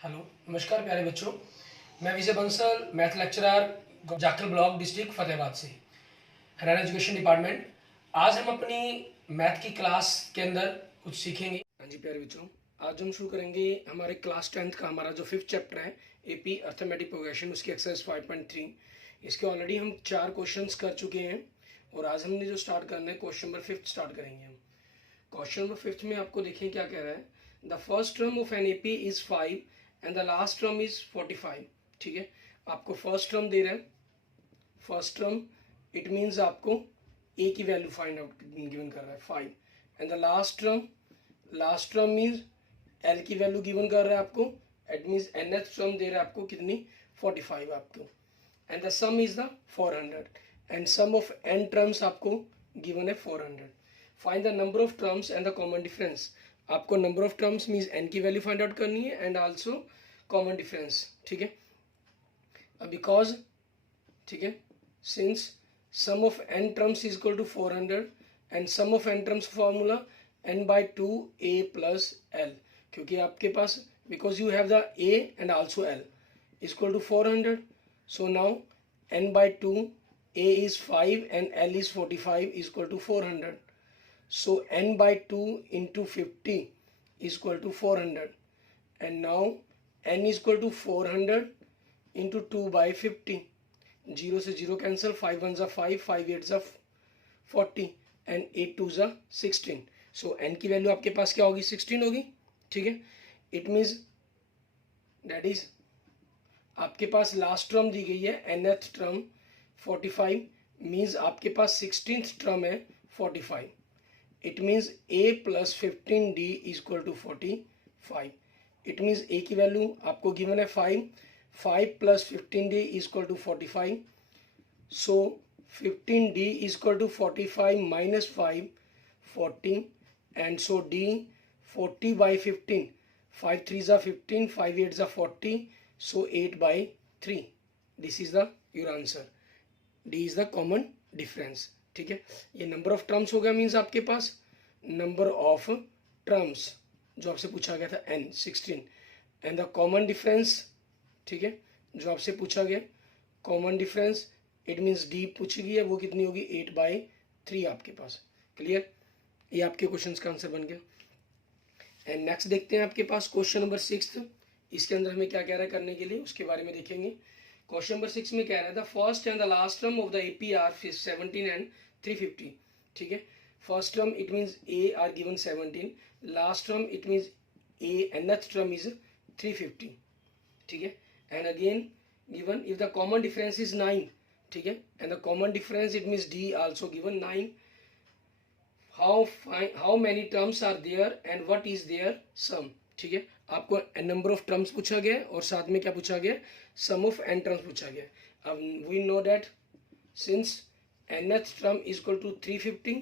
Hello, नमस्कार प्यारे बच्चों। मैं Vijay Bansal, math lecturer, Jakhal block, district Fatehabad से, हरियाणा एजुकेशन डिपार्टमेंट। आज हम अपनी मैथ की क्लास के अंदर कुछ सीखेंगे। हाँ जी प्यारे बच्चों, आज हम शुरू करेंगे हमारे क्लास 10th का हमारा जो 5th चैप्टर है एपी अर्थमेटिक प्रोग्रेशन, उसकी एक्सरसाइज 5.3। इसके ऑलरेडी हम 4 क्वेश्चंस कर चुके हैं और आज हमने जो स्टार्ट करना है क्वेश्चन नंबर 5 स्टार्ट करेंगे हम। क्वेश्चन नंबर 5 में आपको देखें क्या कह रहा है। The first term of an AP is 5 and the last term is 45। ठीक है, आपको फर्स्ट टर्म दे रहा है। फर्स्ट टर्म इट मीन्स आपको ए की वैल्यू फाइंड आउट गिवन कर रहा है 5, and the last term means L की वैल्यू गिवन कर रहा है आपको। इट मीन्स nth टर्म दे रहा है आपको कितनी, 45 आपको। And the sum is the 400 and sum of n terms आपको गिवन है 400। Find the number of terms and the common difference. आपको number of terms means n की वैल्यू फाइंड आउट करनी है एंड आल्सो कॉमन डिफरेंस। ठीक है, because ठीक है, since sum of n terms is equal to 400 and sum of n terms formula n/2 a plus l, क्योंकि आपके पास because you have the a and also l is equal to 400, so now n/2 a is 5 and l is 45 is equal to 400. So n/2 into 50 is equal to 400, and now n is equal to 400 into 2/50. 0 से 0 cancel, 5 1s are 5, 5 8s are 40 and 8 2s are 16. So n की value आपके पास क्या होगी, 16 होगी। ठीक है, it means that is आपके पास last term दी गई है nth टर्म 45, मीन्स आपके पास 16th टर्म है 45। It means a plus 15d is equal to 45। It means a की वैल्यू आपको गिवन है 5, 5 plus 15d is equal to 45। So 15d is equal to 45 minus 5 40, and so d 40/15, 5 3s are 15, 5 8s are 40, so 8/3। This is the your answer. d is the common difference. ठीक है, ये number of terms हो गया, means आपके पास number of terms जो आपसे पूछा गया था n 16, and the common difference. ठीक है, जो आपसे पूछा गया common difference it means d पूछी गई है, वो कितनी होगी 8/3 आपके पास। क्लियर, ये आपके क्वेश्चन का आंसर बन गया। एंड नेक्स्ट देखते हैं आपके पास क्वेश्चन नंबर 6। इसके अंदर हमें क्या कह रहा है करने के लिए, उसके बारे में देखेंगे। क्वेश्चन नंबर 6 में कह रहा है the first and the last term of the AP are 17 and 350। ठीक है, first term it means A are given 17, last term it means a nth term is 350। ठीक है, and again given if the common difference is 9। ठीक है, and the common difference it means D also given 9। How many terms are there and what is their sum. ठीक है, आपको number of terms पूछा गया और साथ में क्या पूछा गया, सम ऑफ n टर्म्स पूछा गया। अब we know that since nth term is equal to 350,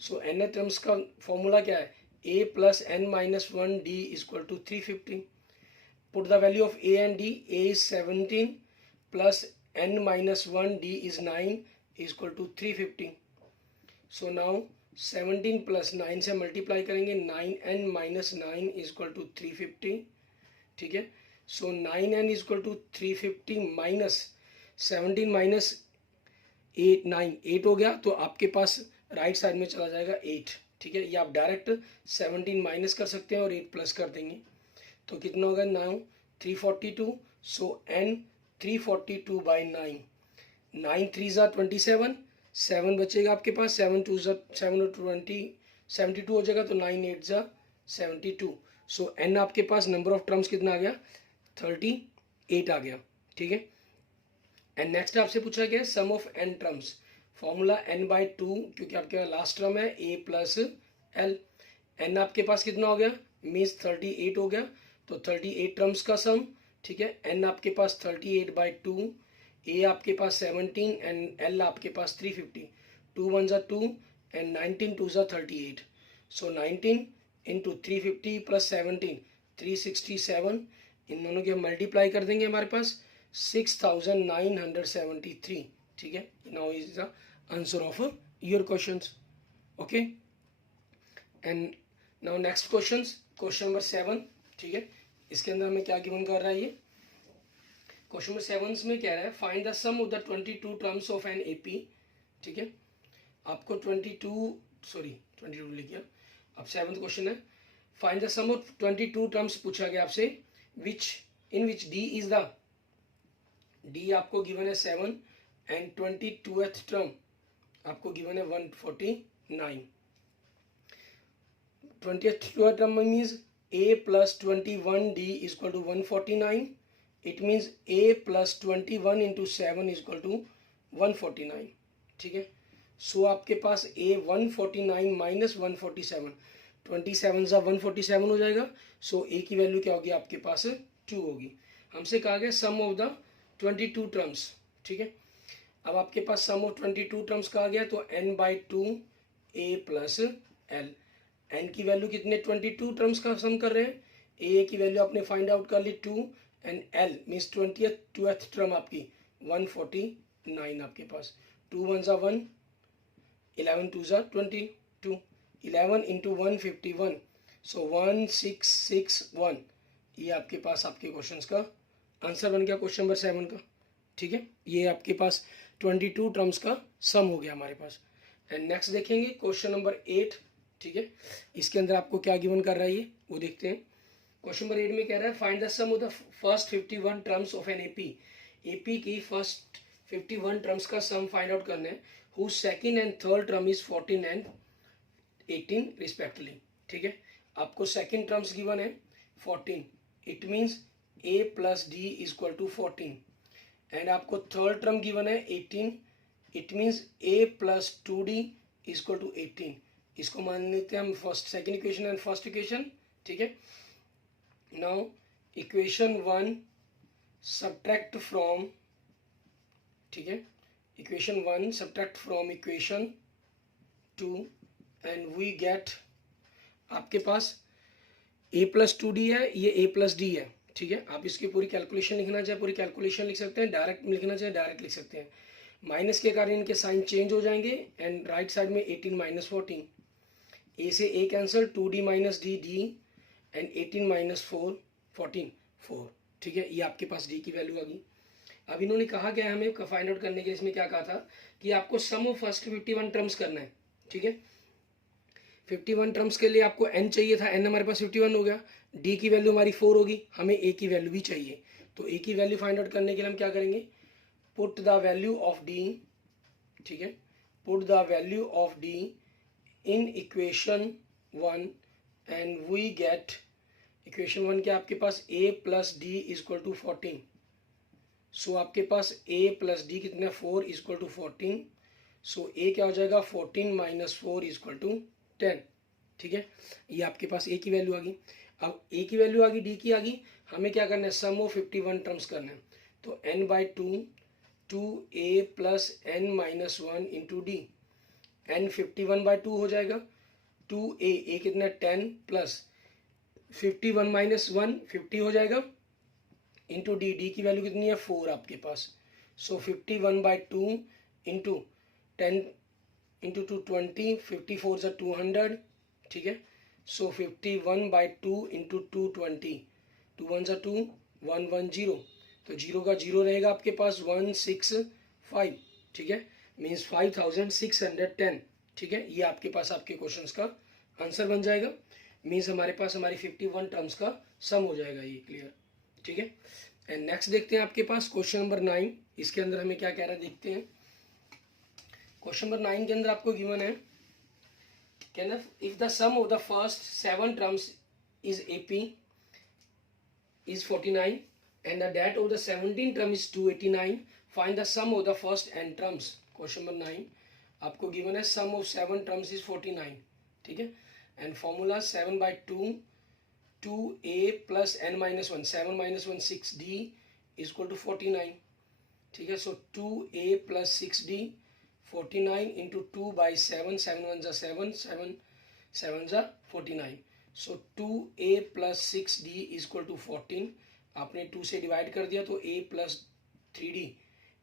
so nth terms का फॉर्मूला क्या है, a plus n minus 1 d is equal to 350। Put the value of a and d, a is 17 plus n minus 1 d is 9 is equal to 350। So now 17 plus 9 से multiply करेंगे, 9n minus 9 is equal to 350। ठीक है, so 9n is equal to 350 minus 17 minus 8, 9 8 हो गया, तो आपके पास right side में चला जाएगा 8। ठीक है, ये आप डायरेक्ट 17 माइनस कर सकते हैं और 8 प्लस कर देंगे, तो कितना होगा now 342। So n 342/9, 9 3s are 27, 7 बचेगा आपके पास, 7 2s are 7 और 20 72 हो जाएगा, तो 9 8s are 72। सो n आपके पास नंबर ऑफ टर्म्स कितना आ गया, 38 आ गया। ठीक है, एंड नेक्स्ट आपसे पूछा गया sum of n terms, formula n/2, क्योंकि आपके लास्ट टर्म है a प्लस l। n आपके पास कितना हो गया, मीन्स 38 हो गया, तो 38 टर्म्स का सम। ठीक है, n आपके पास 38/2, a आपके पास 17 एंड l आपके पास 350, 2 1s are 2 and 19 2s are 38। So 19 into 350 plus 17 367, इन दोनों के मल्टीप्लाई कर देंगे, हमारे पास 6973। ठीक है, now is the answer of your questions. Okay, and now next question, question number 7। ठीक है, इसके अंदर हमें क्या गिवन कर रहा है ये क्वेश्चन नंबर 7 में कह रहा है find the sum of the 22 terms of an AP. ठीक है, आपको 22 लिख गया। अब 7th क्वेश्चन है find the sum of 22 terms पूछा गया आपसे which in which d is the d आपको गिवन है 7 एंड 22th टर्म आपको गिवन है 149। 20th term means a plus 21d is equal to 149. It means a plus 21 into 7 is equal to 149. ठीक है, सो आपके पास a 149 माइनस 147, 27 सा 147 हो जाएगा। सो a की वैल्यू क्या होगी आपके पास 2 होगी। हमसे कहा गया सम ऑफ द 22 टर्म्स। ठीक है, अब आपके पास सम ऑफ 22 टर्म्स कहा गया तो n/2 a plus l। N की वैल्यू कितने 22 टर्म्स का सम कर रहे हैं। ए की वैल्यू आपने फाइंड आउट कर ली 2 and L means 22th term आपकी 149 आपके पास 2 1 सा 1 11 2 सा 22 11 इंटू 151 सो 1661। ये आपके पास आपके क्वेश्चन का आंसर बन गया क्वेश्चन नंबर 7 का। ठीक है, ये आपके पास 22 टर्म्स का सम हो गया हमारे पास। एंड नेक्स्ट देखेंगे क्वेश्चन नंबर 8। ठीक है, इसके अंदर आपको क्या गिवन कर रहा है ये वो देखते हैं। क्वेश्चन नंबर 8 में कह रहा है find the sum of the first 51 terms of an AP. AP की फर्स्ट 51 टर्म्स का सम फाइंड आउट करना है whose second and third term is 14 and 18 respectively. ठीक है, आपको सेकंड टर्म्स गिवन है 14, it means a plus d is equal to 14 and आपको third term given है 18, it means a plus 2d is equal to 18। इसको मान लेते हैं हम first second equation and first equation. ठीक है, नाउ इक्वेशन 1 सब्ट्रैक्ट फ्रॉम, ठीक है, equation 1 subtract from equation 2 and we get आपके पास a प्लस 2d है, ये a प्लस d है। ठीक है, आप इसकी पूरी कैलकुलेशन लिखना चाहे पूरी कैलकुलेशन लिख सकते हैं, डायरेक्ट लिखना चाहे डायरेक्ट लिख सकते हैं। माइनस के कारण इनके साइन चेंज हो जाएंगे एंड राइट साइड में 18 माइनस 14, a से a cancel 2d minus D D and 18 minus 4 14 4। ठीक है, ये आपके पास d की वैल्यू आ गई। अब इन्होंने कहा क्या है हमें फाइंड आउट करने के लिए, इसमें क्या कहा था कि आपको सम ऑफ फर्स्ट 51 टर्म्स करना है। ठीक है, 51 टर्म्स के लिए आपको n चाहिए था, n हमारे पास 51 हो गया, d की वैल्यू हमारी 4 होगी, हमें a की वैल्यू भी चाहिए। तो a की वैल्यू फाइंड आउट करने के लिए हम क्या करेंगे, put the value of d, ठीक है, put the value of d in equation 1 and we get equation 1 क्या आपके पास a plus d is equal to 14। So आपके पास a प्लस डी कितना 4 is equal to 14। So a क्या हो जाएगा 14 माइनस 4 इज इक्वल टू 10। ठीक है, ये आपके पास a की वैल्यू आ गई। अब a की वैल्यू आ गई, d की आ गई, हमें क्या करना है सम ऑफ 51 टर्म्स करना है। तो n/2 2a plus n minus 1 into D, n 51/2 हो जाएगा, 2a a कितना 10 प्लस 51 माइनस 1 50 हो जाएगा इंटू डी, डी की वैल्यू कितनी है 4 आपके पास। सो 51/2 इंटू 10 इंटू 2 20, 54 से 200। ठीक है, सो 51/2 इंटू 220, 2 1 से 2 1 1 0, तो 0 का 0 रहेगा आपके पास 165। ठीक है, मीन्स 5610। ठीक है, ये आपके पास आपके क्वेश्चंस का आंसर बन जाएगा। मीन्स हमारे पास हमारी 51 टर्म्स का सम हो जाएगा ये क्लियर। ठीक है, एंड नेक्स्ट देखते हैं आपके पास क्वेश्चन नंबर 9। इसके अंदर हमें क्या कह रहा है देखते हैं। क्वेश्चन नंबर 9 के अंदर आपको गिवन है कहना if the sum of the first 7 terms is AP is 49 and the that of the 17 term is 289, find the sum of the first n terms। Question number 9 आपको गिवन है सम of 7 terms is 49। ठीक है, and formula 7/2 2a plus n minus 1 7 minus 1 6d is equal to 49। ठीक है, सो 2a plus 6d 49 into 2/7, 7 1 जा 7 7 7 जा 49। So 2a plus 6d is equal to 14, आपने 2 से डिवाइड कर दिया तो a plus 3d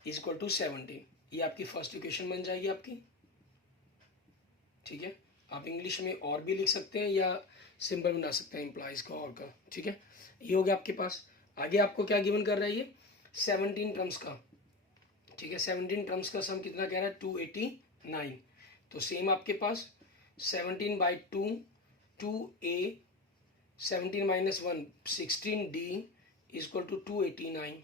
is equal to 17। ये आपकी फर्स्ट इक्वेशन बन जाएगी आपकी। ठीक है, आप इंग्लिश में और भी लिख सकते हैं या सिंपल बना सकते हैं इम्प्लाइज का और का, ठीक है। ये हो गया आपके पास। आगे आपको क्या गिवन कर रहा है ये 17 टर्म्स का, ठीक है। 17 टर्म्स का सम कितना कह रहा है 289। तो सेम आपके पास 17/2 2a 17 - 1 16d इक्वल टू 289,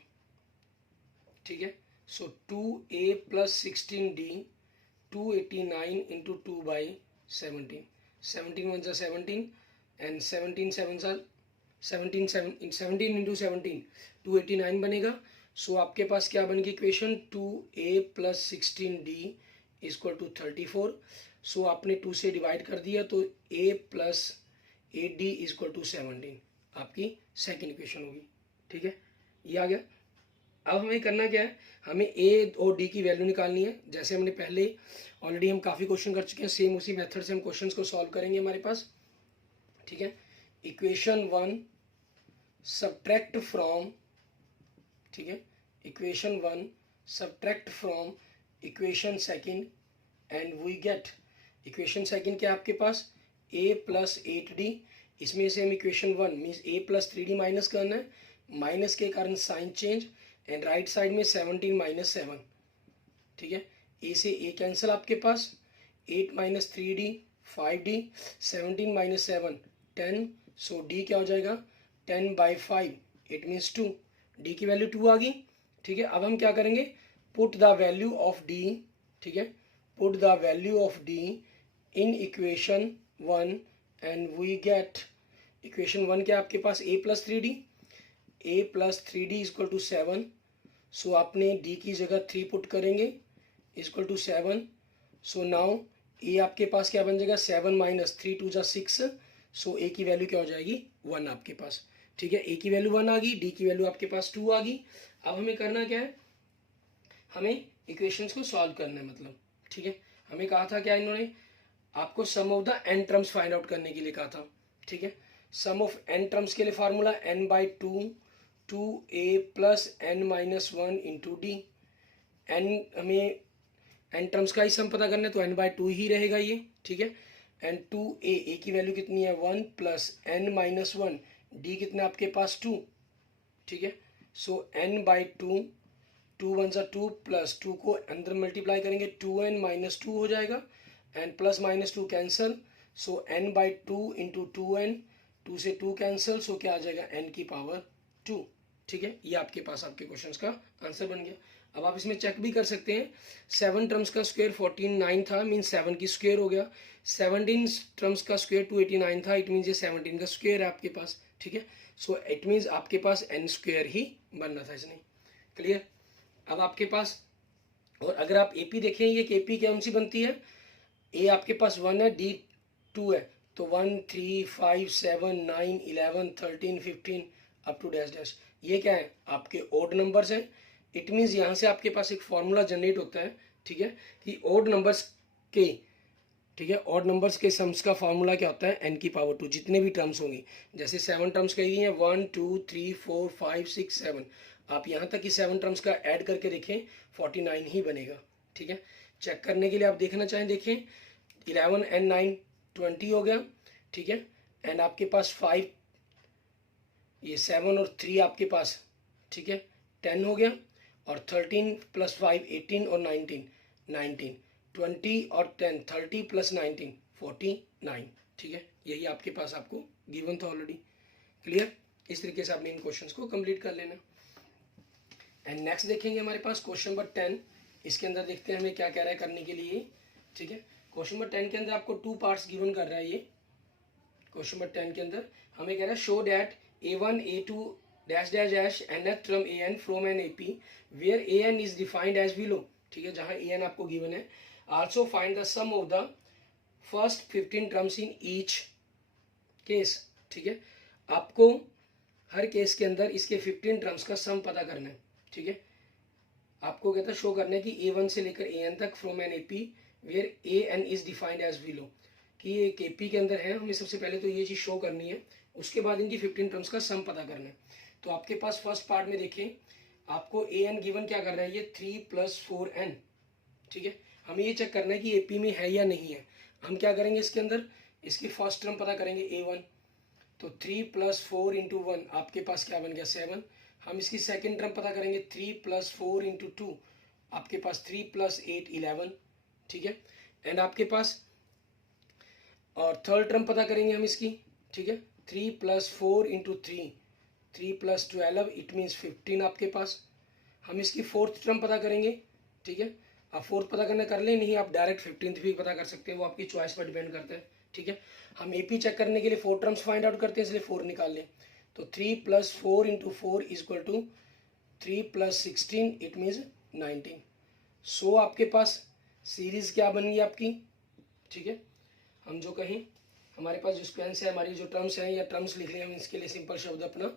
ठीक है। सो 2a + 16d 289 into 2/17, 17 1 17 and 17 7 17 17 into 17 289 बनेगा। सो आपके पास क्या बनेगी equation 2a + 16d equal to 34। सो आपने 2 से डिवाइड कर दिया तो a + 8d इक्वल टू 17 आपकी सेकेंड इक्वेशन होगी, ठीक है। ये आ गया। अब हमें करना क्या है, हमें ए और डी की वैल्यू निकालनी है। जैसे हमने पहले ऑलरेडी हम काफ़ी क्वेश्चन कर चुके हैं, सेम उसी मेथड से हम क्वेश्चंस को सॉल्व करेंगे हमारे पास, ठीक है। इक्वेशन 1 सब्ट्रैक्ट फ्रॉम, ठीक है, equation 1 subtract from equation second and we get equation second क्या आपके पास a + 8d। इसमें से हम equation 1 means a + 3d minus करना है, माइनस के कारण sign change and right side में 17 - 7, ठीक है। a से a कैंसिल आपके पास 8 - 3d 5d 17 - 7 10। सो d क्या हो जाएगा 10/5 इट मीन्स 2, d की वैल्यू 2 आ गई, ठीक है। अब हम क्या करेंगे put the value of d, ठीक है, put the value of d in equation 1 and we get equation 1 क्या आपके पास a + 3d equal to 7। So आपने d की जगह 3 पुट करेंगे equal to 7। So now a आपके पास क्या बन जाएगा 7 - 3 2 = 6। सो a की वैल्यू क्या हो जाएगी 1 आपके पास, ठीक है। a की वैल्यू 1 आ गई, d की वैल्यू आपके पास 2 आ गई। अब हमें करना क्या है, हमें इक्वेशंस को सॉल्व करना है, मतलब, ठीक है। हमें कहा था क्या इन्होंने आपको sum of the n terms find out करने के लिए कहा था, ठीक है। सम ऑफ n टर्म्स के लिए formula n/2 2a + n - 1 into D. n हमें n टर्म्स का ही सम पता करना है तो n/2 ही रहेगा ये, ठीक है। एंड 2a की वैल्यू कितनी है 1 + n - 1 d कितना आपके पास 2, ठीक है। सो n/2 2 1 = 2 + 2 को अंदर मल्टीप्लाई करेंगे 2n - 2 हो जाएगा and plus minus 2 cancel. So n/2 into 2n 2 से 2 कैंसल, सो क्या आ जाएगा n की पावर 2, ठीक है। ये आपके पास आपके क्वेश्चंस का आंसर बन गया। अब आप इसमें चेक भी कर सकते हैं 7 टर्म्स का स्क्वायर 49 था, मीन्स 7 की स्क्वायर हो गया। 17 टर्म्स का स्क्वायर 289 था, इट मीन्स ये 17 का स्क्वायर है आपके पास, ठीक है। सो इट मीन्स आपके पास n स्क्वायर ही बनना था इसमें, क्लियर। अब आपके पास और अगर आप AP देखें, ये KP कौन सी बनती है, A आपके पास 1 है, D 2 है, तो 1 3 5 7 9 11 13 15 अप टू डैश डैश, ये क्या है आपके ओड नंबर्स हैं। इट मीन्स यहाँ से आपके पास एक फॉर्मूला जनरेट होता है, ठीक है, कि ओड नंबर्स के, ठीक है, ऑड नंबर्स के सम्स का फार्मूला क्या होता है n की पावर 2, जितने भी टर्म्स होंगी। जैसे 7 टर्म्स कही गई हैं 1 2 3 4 5 6 7, आप यहाँ तक कि 7 टर्म्स का ऐड करके देखें 49 ही बनेगा, ठीक है। चेक करने के लिए आप देखना चाहें देखें 11 and 9 20 हो गया, ठीक है। एंड आपके पास 5 ये 7 और 3 आपके पास, ठीक है, 10 हो गया। और 13 + 5 18 और 19 19 20 और 10 30 + 19 49, ठीक है। यही आपके पास आपको गिवन था ऑलरेडी, क्लियर। इस तरीके से आपने इन क्वेश्चंस को कंप्लीट कर लेना। एंड नेक्स्ट देखेंगे हमारे पास क्वेश्चन नंबर 10। इसके अंदर देखते हैं हमें क्या कह रहा है करने के लिए, ठीक है। क्वेश्चन नंबर 10 के अंदर आपको 2 पार्ट्स गिवन कर रहा है ये। क्वेश्चन नंबर 10 के अंदर हमें कह रहा है show that a1 a2 dash dash dash nth term an from an AP where an is defined as below, ठीक है, जहां an आपको गिवन है। Also find the sum of the first 15 terms in each case, ठीक है। आपको हर case के अंदर इसके 15 टर्म्स का सम पता करना है, ठीक है। आपको कहता है शो करना है कि a1 से लेकर an तक from an AP where an is defined as below, कि ये KP के अंदर है। हमें सबसे पहले तो ये चीज़ शो करनी है, उसके बाद इनकी 15 टर्म्स का सम पता करना है। तो आपके पास फर्स्ट पार्ट में देखें आपको an गिवन क्या कर रहा है ये 3 + 4n, ठीक है। हमें ये चेक करना है कि AP में है या नहीं है। हम क्या करेंगे इसके अंदर इसकी फर्स्ट टर्म पता करेंगे a1, तो 3 + 4 × 1 आपके पास क्या बन गया 7। हम इसकी सेकंड टर्म पता करेंगे 3 + 4 × 2 आपके पास 3 + 8 11, ठीक है। एंड आपके पास और थर्ड टर्म पता करेंगे हम इसकी, ठीक है। 3 + 4 × 3 3 + 12 इट मीन्स 15 आपके पास। हम इसकी फोर्थ टर्म पता करेंगे, ठीक है। आप फोर्थ पता करना कर लें, नहीं आप डायरेक्ट 15th भी पता कर सकते हैं, वो आपकी चॉइस पर डिपेंड करता है, ठीक है। हम एपी चेक करने के लिए 4 टर्म्स फाइंड आउट करते हैं, इसलिए 4 निकाल लें। तो 3 + 4 × 4 = 3 + 16 इट मीन्स 19। सो आपके पास सीरीज क्या बन गई आपकी, ठीक है। हम जो कहें हमारे पास जो स्क्वेंस है, हमारी जो टर्म्स हैं या टर्म्स लिख लें हम इसके लिए सिंपल शब्द अपना,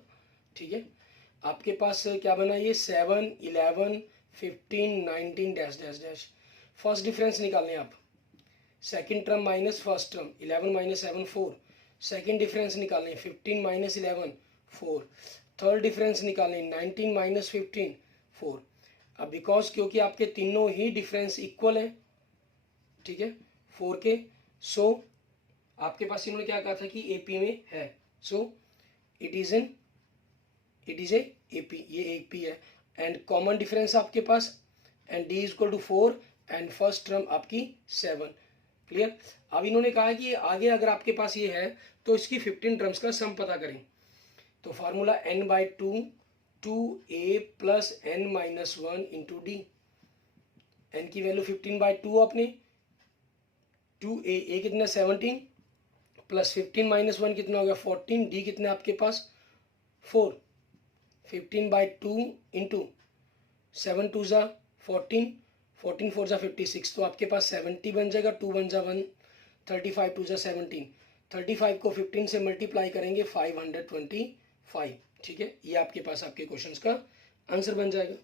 ठीक है। आपके पास क्या बना ये 7 11 15 19 dash dash dash. First difference निकालें आप, second term minus first term 11 - 7 4। Second difference निकालें 15 - 11 4। थर्ड डिफरेंस निकालें 19 - 15 4। अब बिकॉज क्योंकि आपके तीनों ही डिफरेंस इक्वल है, ठीक है, 4 के, सो आपके पास इन्होंने क्या कहा था कि एपी में है, so it is a AP, ये एपी है। एंड कॉमन डिफरेंस आपके पास and D = 4 and first term आपकी 7। क्लियर। अब इन्होंने कहा कि आगे अगर आपके पास ये है तो इसकी 15 टर्म्स का सम पता करें। तो formula n/2 2a + n - 1 × d। n की वैल्यू 15/2 आपने 2a कितना 17 + 15 - 1 कितना हो गया 14, d कितना आपके पास 4। 15/2 × 7 2 = 14 14 4 = 56, तो आपके पास 70 बन जाएगा। 2 1 = 1 35 2 = 17। 35 को 15 से मल्टीप्लाई करेंगे 525, ठीक है। ये आपके पास आपके क्वेश्चंस का आंसर बन जाएगा,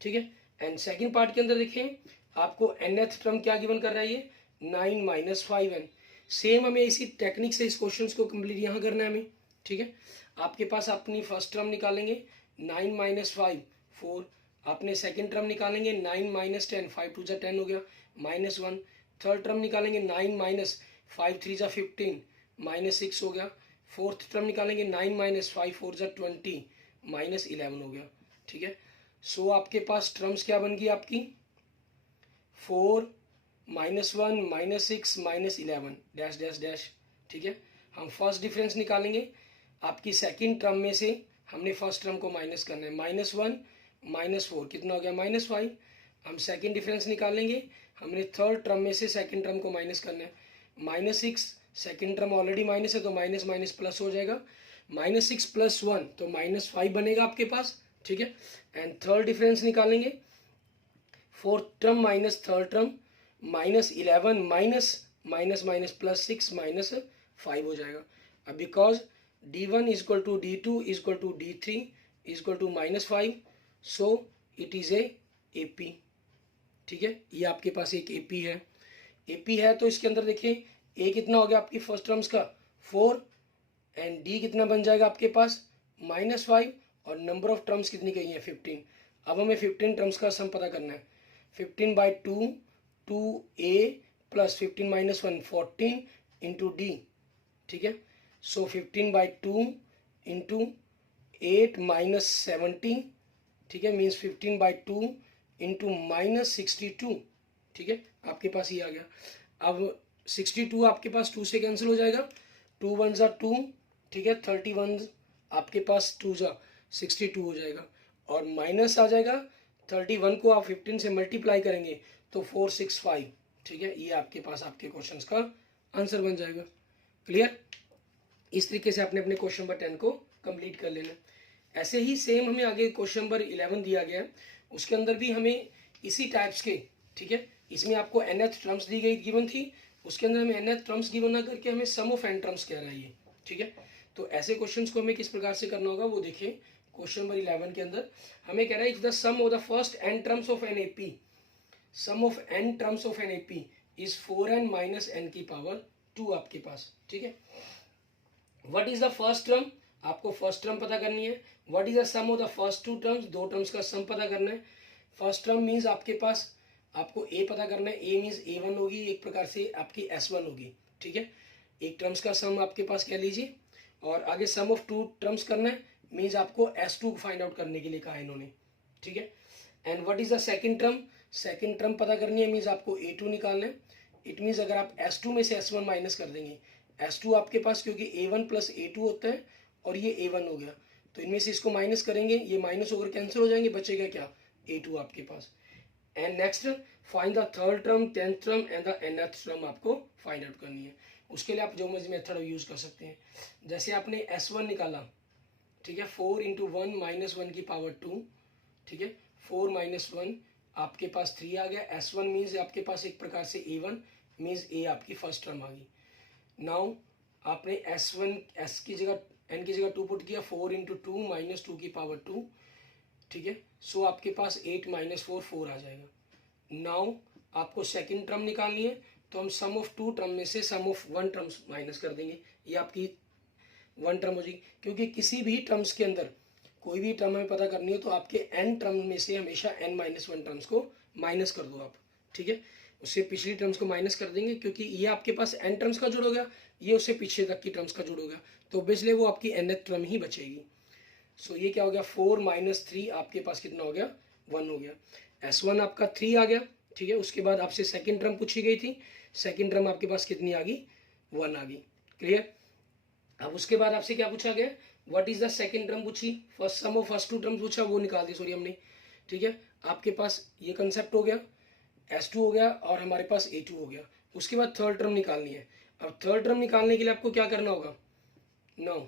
ठीक है। एंड सेकंड पार्ट के अंदर देखें आपको nth टर्म क्या गिवन कर रहा है ये 9 - 5n। सेम हमें इसी टेक्निक से इस क्वेश्चन को कंप्लीट यहाँ करना है हमें, ठीक है। आपके पास अपनी फर्स्ट टर्म निकालेंगे 9 - 5 4। आपने सेकंड टर्म निकालेंगे 9 - 10 5 2 = 10 हो गया -1। थर्ड टर्म निकालेंगे 9 - 5 3 = 15 -6 हो गया। फोर्थ टर्म निकालेंगे 9 - 5 4 = 20 -11 हो गया, ठीक है। सो आपके पास टर्म्स क्या बन गई आपकी 4 -1 -6 -11 डैश डैश डैश, ठीक है। हम फर्स्ट डिफरेंस निकालेंगे, आपकी सेकंड टर्म में से हमने फर्स्ट टर्म को माइनस करना है -1 - 4 कितना हो गया -5। हम सेकंड डिफरेंस निकालेंगे, हमने थर्ड टर्म में से सेकंड टर्म को माइनस करना है -6। सेकंड टर्म ऑलरेडी माइनस है तो माइनस माइनस प्लस हो जाएगा -6 + 1 तो -5 बनेगा आपके पास, ठीक है। एंड थर्ड डिफरेंस निकालेंगे, fourth term minus third term -11 minus minus +6 -5 हो जाएगा। अब because d1 = d2 = d3 = -5, so it is A AP, ठीक है। ये आपके पास एक AP है। AP है तो इसके अंदर देखिए A कितना हो गया आपकी फर्स्ट टर्म्स का 4 एंड D कितना बन जाएगा आपके पास -5 और नंबर ऑफ टर्म्स कितनी कही है 15। अब हमें 15 टर्म्स का सम पता करना है। 15/2 2a + 15 - 1 14 × d, ठीक है। सो 15/2 × 8 - 70, ठीक है, मीन्स 15/2 × -62, ठीक है। आपके पास ये आ गया। अब 62 आपके पास 2 से कैंसिल हो जाएगा, 2 1 = 2, ठीक है। 31 आपके पास 2 = 62 हो जाएगा और माइनस आ जाएगा 31 को आप 15 से मल्टीप्लाई करेंगे तो 465, ठीक है। ये आपके पास आपके क्वेश्चंस का आंसर बन जाएगा। क्लियर। इस तरीके से आपने अपने क्वेश्चन नंबर 10 को कंप्लीट कर लेना। ऐसे ही सेम हमें आगे क्वेश्चन नंबर 11 दिया गया है, उसके अंदर भी हमें इसी टाइप्स के, ठीक है। इसमें आपको nth टर्म्स दी गई गिवन थी, उसके अंदर हमें nth टर्म्स गिवन ना करके हमें सम ऑफ n टर्म्स कह रहा है ये, ठीक है। तो ऐसे क्वेश्चंस को हमें किस प्रकार से करना होगा वो देखिए। क्वेश्चन नंबर 11 के अंदर हमें कह रहा है if the sum of the first n terms of an AP, sum of n terms of an AP is 4n - n की पावर 2 आपके पास, ठीक है। What is the first term, आपको फर्स्ट टर्म पता करनी है। What is the sum of the first 2 terms, 2 terms का सम पता करना है। फर्स्ट टर्म मीन्स आपके पास आपको a पता करना है, a मीन्स a1 होगी, एक प्रकार से आपकी s1 होगी, ठीक है। एक टर्म्स का सम आपके पास कह लीजिए और आगे सम ऑफ टू टर्म्स करना है, मीन्स आपको S2 फाइंड आउट करने के लिए कहा है इन्होंने, ठीक है। And what is the second term, second term पता करनी है, मीन्स आपको A2 निकालना है। इट मीन्स अगर आप S2 में से S1 माइनस कर देंगे, S2 आपके पास क्योंकि A1 प्लस A2 होता है और ये A1 हो गया, तो इनमें से इसको माइनस करेंगे, ये माइनस होकर कैंसिल हो जाएंगे, बचेगा क्या, A2 आपके पास। And next find the third term, tenth term and the nth term आपको फाइंड आउट करनी है। उसके लिए आप जो मर्जी मेथड यूज कर सकते हैं। जैसे आपने S1 निकाला, ठीक है, 4 इंटू 1 माइनस 1 की पावर 2, ठीक है, 4 माइनस 1 आपके पास 3 आ गया। S1 मीन्स आपके पास एक प्रकार से A1 मीन्स A आपकी फर्स्ट टर्म आ गई। नाउ आपने S1 S की जगह N की जगह 2 पुट किया, 4 इंटू 2 माइनस 2 की पावर 2, ठीक है। सो आपके पास 8 माइनस 4 4 आ जाएगा। नाउ आपको सेकंड टर्म निकालनी है, तो हम सम ऑफ टू टर्म में से सम ऑफ वन टर्म्स माइनस कर देंगे, ये आपकी वन टर्म हो जाएगी। क्योंकि किसी भी टर्म्स के अंदर कोई भी टर्म हमें पता करनी हो तो आपके n टर्म में से हमेशा n माइनस वन टर्म्स को माइनस कर दो आप, ठीक है। उससे पिछली टर्म्स को माइनस कर देंगे, क्योंकि ये आपके पास n टर्म्स का जुड़ हो गया, ये उससे पीछे तक की टर्म्स का जुड़ हो गया, तो ऑब्वियसली वो आपकी nth टर्म ही बचेगी। सो ये क्या हो गया, 4 माइनस 3 आपके पास कितना हो गया, 1 हो गया। S1 आपका 3 आ गया, ठीक है। उसके बाद आपसे सेकंड टर्म पूछी गई थी, सेकंड टर्म आपके पास कितनी आ गई, 1 आ गई, क्लियर। अब उसके बाद आपसे क्या पूछा गया, what is the second term पूछी, first sum of first two terms पूछा, वो निकाल दी सॉरी हमने, ठीक है। आपके पास ये कंसेप्ट हो गया, S2 हो गया और हमारे पास A2 हो गया। उसके बाद थर्ड टर्म निकालनी है। अब थर्ड टर्म निकालने के लिए आपको क्या करना होगा, नो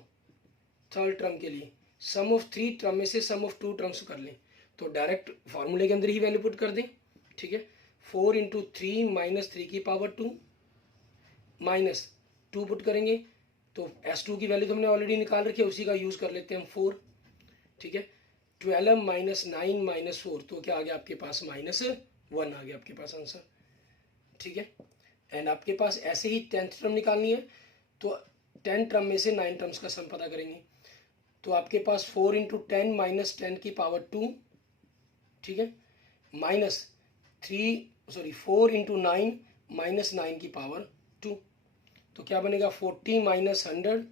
थर्ड टर्म के लिए सम ऑफ थ्री टर्म में से सम ऑफ टू टर्म्स कर लें, तो डायरेक्ट फार्मूले के अंदर ही वैल्यू पुट कर दें, ठीक है। 4 इंटू 3 माइनस 3 की पावर 2 माइनस 2 पुट करेंगे, तो S2 की वैल्यू तो हमने ऑलरेडी निकाल रखी है, उसी का यूज कर लेते हैं हम 4, ठीक है। 12 माइनस 9 माइनस 4, तो क्या आ गया आपके पास, -1 आ गया आपके पास आंसर, ठीक है। एंड आपके पास ऐसे ही टेंथ टर्म निकालनी है, तो 10 टर्म में से 9 टर्म्स का सम पता करेंगे, तो आपके पास 4 इंटू 10 माइनस 10 की पावर 2, ठीक है, माइनस 4 इंटू 9 माइनस 9 की पावर 2, तो क्या बनेगा 40 माइनस 100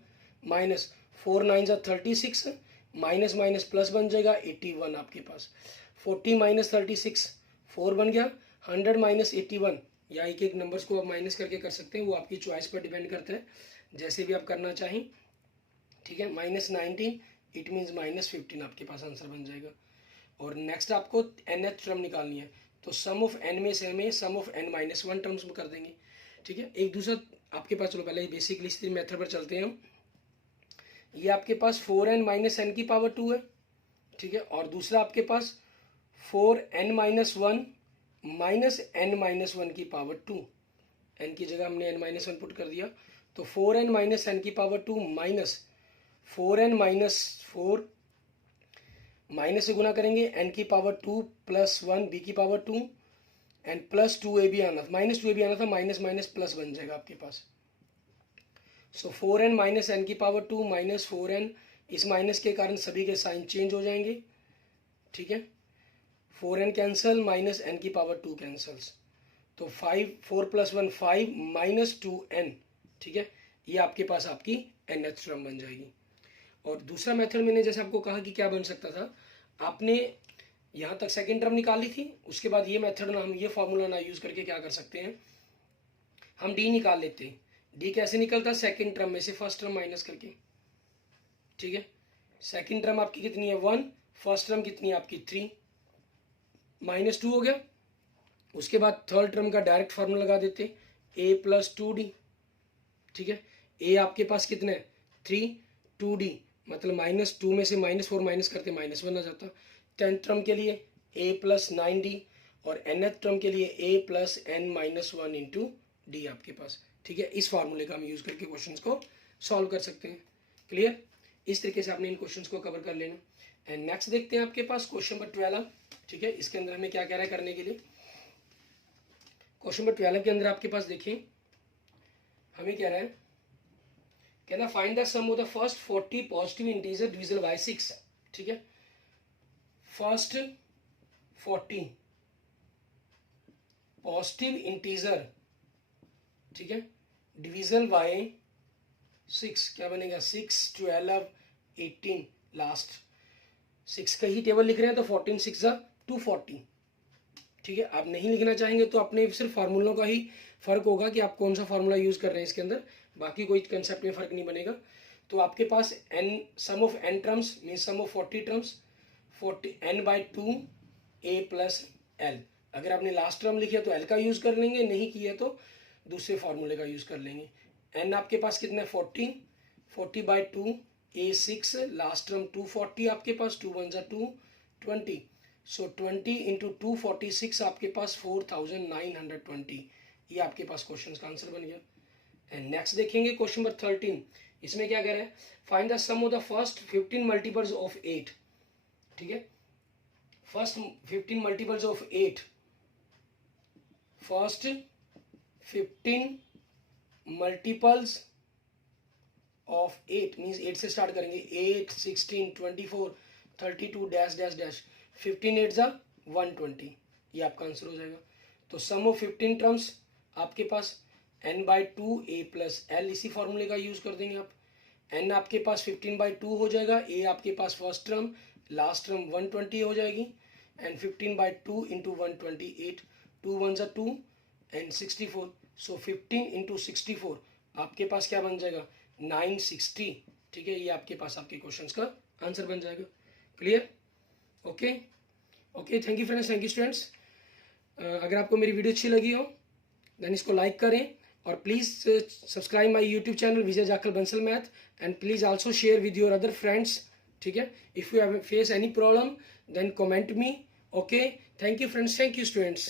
माइनस 4 9 जा 36, माइनस माइनस प्लस बन जाएगा 81 आपके पास। 40 माइनस 36 4 बन गया, 100 माइनस 81, या एक एक नंबर्स को आप माइनस करके कर सकते हैं, वो आपकी चॉइस पर डिपेंड करता है, जैसे भी आप करना चाहें, ठीक है। -19 इट मीन्स -15 आपके पास आंसर बन जाएगा। और नेक्स्ट आपको nth टर्म निकालनी है, तो सम ऑफ n में से हमें सम ऑफ n माइनस 1 टर्म्स में कर देंगे, ठीक है। एक दूसरा आपके पास, चलो पहले बेसिकली इस मेथड पर चलते हैं हम। ये आपके पास 4n माइनस n की पावर 2 है, ठीक है, और दूसरा आपके पास 4n minus 1 minus n minus 1 की पावर 2, n की जगह हमने n माइनस 1 पुट कर दिया, तो 4n माइनस n की power 2 minus 4n minus 4, minus से गुना करेंगे n की पावर 2 प्लस 1 b की पावर 2 एंड प्लस 2ab आना, माइनस 2ab आना था, माइनस माइनस प्लस बन जाएगा आपके पास। सो 4n माइनस n की पावर 2 माइनस 4n, इस माइनस के कारण सभी के साइन चेंज हो जाएंगे, ठीक है। 4n कैंसल, माइनस n की पावर 2 कैंसल्स, तो 4 प्लस 1 5 माइनस 2n, ठीक है। ये आपके पास आपकी nth टर्म बन जाएगी। और दूसरा मेथड मैंने जैसे आपको कहा कि क्या बन सकता था, आपने यहाँ तक सेकंड टर्म निकाली थी, उसके बाद ये मेथड ना, हम ये फॉर्मूला ना यूज करके क्या कर सकते हैं, हम डी निकाल लेते हैं। डी कैसे निकलता, सेकंड टर्म में से फर्स्ट टर्म माइनस करके, ठीक है। सेकंड टर्म आपकी कितनी है 1, फर्स्ट टर्म कितनी है आपकी 3, -2 हो गया। उसके बाद थर्ड टर्म का डायरेक्ट फार्मूला लगा देते, a प्लस 2d, ठीक है। a आपके पास कितना है 3, 2d मतलब -2 में से -4 माइनस करते -1 आ जाता। 10th टर्म के लिए a प्लस 9d और nth टर्म के लिए a plus n minus 1 into D आपके पास, ठीक है। इस फार्मूले का हम यूज करके क्वेश्चंस को सॉल्व कर सकते हैं, क्लियर। इस तरीके से आपने इन क्वेश्चंस को कवर कर लेना। एंड नेक्स्ट देखते हैं आपके पास क्वेश्चन नंबर 12, ठीक है। इसके अंदर हमें क्या कह रहा है करने के लिए, क्वेश्चन नंबर 12 के अंदर आपके पास देखिए हमें कह रहा है, कहना find the sum of the first 40 positive integer divisible by 6, ठीक है। फर्स्ट 40 पॉजिटिव इंटीजर, ठीक है, डिविजल बाय 6 क्या बनेगा, 6 12 18 लास्ट 6 का ही टेबल लिख रहे हैं तो 14 6 240। ठीक है, आप नहीं लिखना चाहेंगे तो अपने सिर्फ फार्मूलों का ही फर्क होगा कि आप कौन सा फार्मूला यूज कर रहे हैं इसके अंदर, बाकी कोई कंसेप्ट में फर्क नहीं बनेगा। तो आपके पास n sum of n terms mean sum of 40 terms 40 n/2 a plus l। अगर आपने लास्ट टर्म लिखी है तो l का यूज कर लेंगे, नहीं किया तो दूसरे फार्मूले का यूज कर लेंगे। n आपके पास कितना है 40, 40/2 a 6, लास्ट टर्म 240 आपके पास, 2 1 2 20, सो 20 इंटू 246 आपके पास 4920। ये आपके पास क्वेश्चन का आंसर बन गया। एंड नेक्स्ट देखेंगे क्वेश्चन नंबर 13। इसमें क्या कह रहा है, find the sum of the first 15 multiples of 8। ठीक है, first 15 multiples of 8, first 15 multiples of 8 means 8 से स्टार्ट करेंगे, 8 16 24 32 डैश डैश डैश 15 8 जा 120। ये आपका आंसर हो जाएगा। तो सम ऑफ 15 टर्म्स आपके पास n/2 a प्लस l, इसी फॉर्मूले का यूज कर देंगे आप। n आपके पास 15/2 हो जाएगा, a आपके पास फर्स्ट टर्म, लास्ट टर्म 120 हो जाएगी, एंड 15/2 इंटू 128, 2 1 जा 2 एंड 64, सो 15 इंटू 64 आपके पास क्या बन जाएगा 960। ठीक है, ये आपके पास आपके क्वेश्चंस का आंसर बन जाएगा। Clear? Okay okay, thank you friends, thank you students. अगर आपको मेरी वीडियो अच्छी लगी हो देन इसको लाइक करें, और please subscribe my YouTube channel Vijay Jakhal Bansal math, and please also share with your other friends. ठीक है, if you have face any problem then comment me. Okay, thank you friends, thank you students.